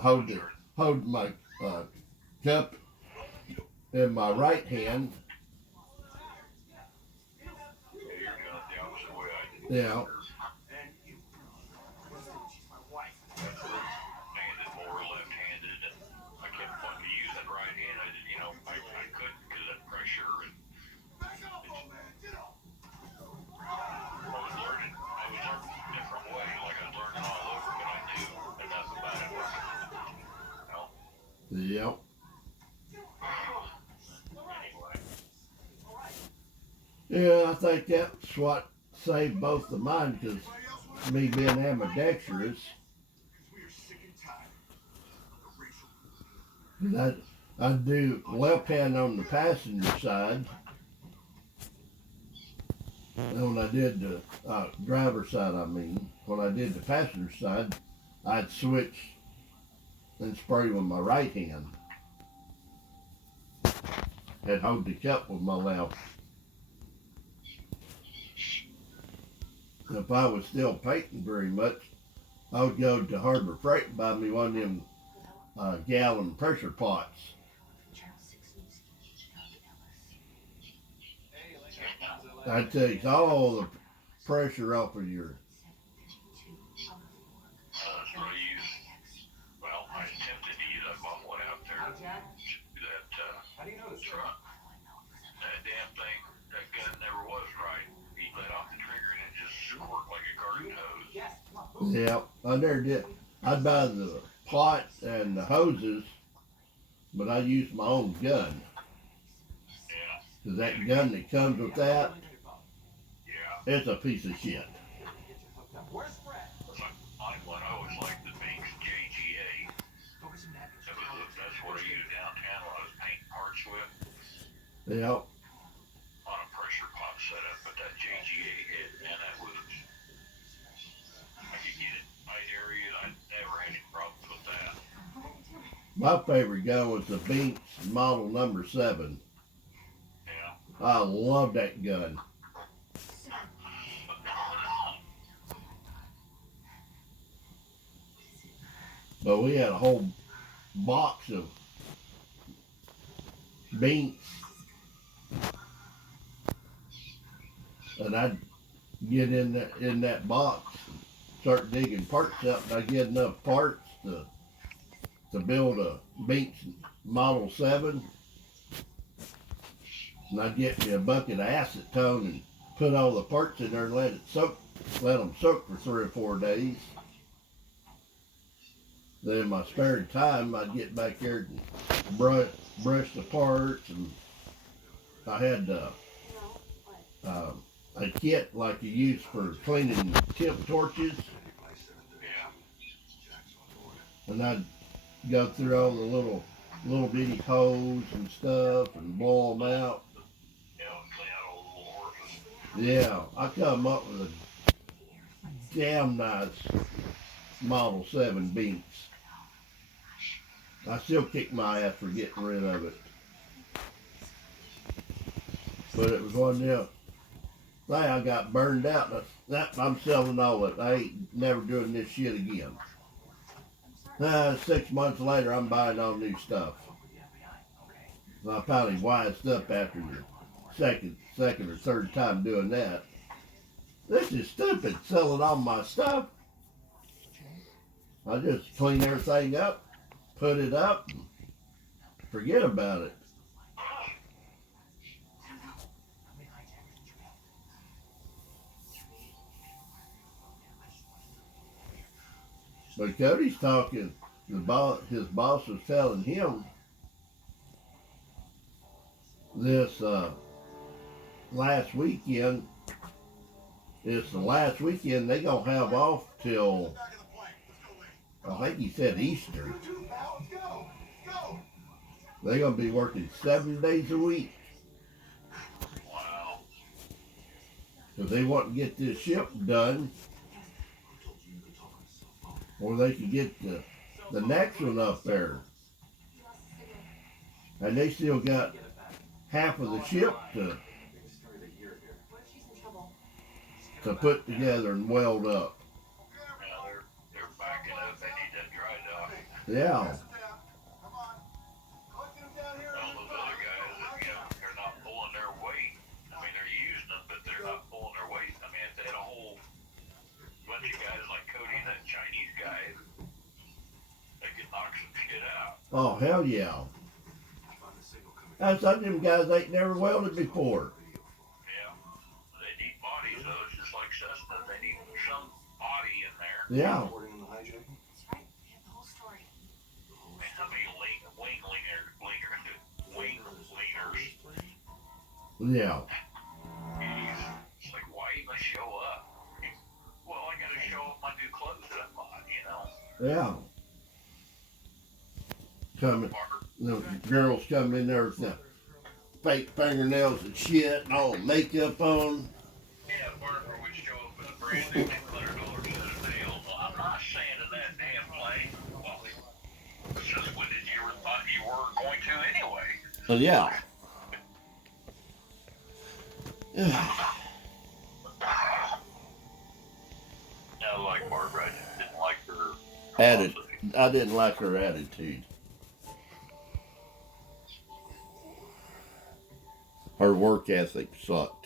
hold it, hold my cup in my right hand. Yeah, you're doing it the opposite way I do. Yeah, Absolutely. Handed more left-handed, and I kept wanting to use that right hand. I couldn't because of that pressure, and it's, I was learning a different way, like I was learning all over, but I knew enough about it where I could, you know. yeah, Anyway, yeah. I think that's what saved both of mine because me being ambidextrous, that I do left hand on the passenger side, and when I did the driver's side, I mean, when I did the passenger side, I'd switch and spray with my right hand and hold the cup with my left. If I was still painting very much, I would go to Harbor Freight and buy me one of them gallon pressure pots. That takes all the pressure off of your. that's what I use. Well, I attempted to use that muffler out there, that truck. That damn thing, that gun never was right. He let off the trigger and it just squirted like a garden hose. Yeah, I never did. I'd buy the pot and the hoses, but I use my own gun. Yeah. Cause that gun that comes with that, Yeah. it's a piece of shit. Mine went, I always liked the Binks JGA. That's what I used downtown when I was painting parts with Yeah, on a pressure pop setup. But that JGA hit, man, that was, I could get it right area. I never had any problems with that. my favorite gun was the Binks model number 7. Yeah. I love that gun. But we had a whole box of Binks, and I'd get in that box, start digging parts up, and I get enough parts to build a Binks Model 7, and I'd get me a bucket of acetone and put all the parts in there and let them soak for 3 or 4 days. Then in my spare time, I'd get back there and brush the parts, and I had a kit like you use for cleaning tip torches, Yeah. and I'd go through all the little bitty holes and stuff and blow them out. Yeah, clean out all the little orifices. Yeah, I come up with a damn nice Model 7 Binks. I still kick my ass for getting rid of it. But it was one deal. I got burned out. I'm selling all it. I ain't never doing this shit again. 6 months later, I'm buying all new stuff. So I finally wised up after the second or third time doing that. This is stupid, selling all my stuff. I just clean everything up, put it up, and forget about it. But Cody's talking. His boss was telling him this last weekend. It's the last weekend they gonna have off till I think he said Easter. They gonna be working 7 days a week Wow. because they want to get this ship done, or they can get the next one up there. And they still got half of the ship to put together and weld up. Now they're backing up. They need that dry dock. Yeah. All those other guys, they're not pulling their weight. I mean, they're using them, but they're not pulling their weight. I mean, if they had a whole bunch of guys like Cody and that Chinese guy, they could knock some shit out. Oh, hell yeah. That's like them guys ain't never welded before. Yeah. They need bodies, though. It's just like Cessna. They need some body in there. Yeah. Man, how many wing leaners? Yeah. It's like, why even show up? Well, I gotta show up my new clothes that I bought, Yeah. Coming, the girls come in there with the fake fingernails and shit and all makeup on. Yeah, Barbara would show up with a brand new $200 set of nails. Well, I'm not saying in that damn plane. Well, since when did you ever thought you were going to anyway? Yeah. I like Barbara. I just didn't like her I didn't like her attitude. Her work ethic sucked.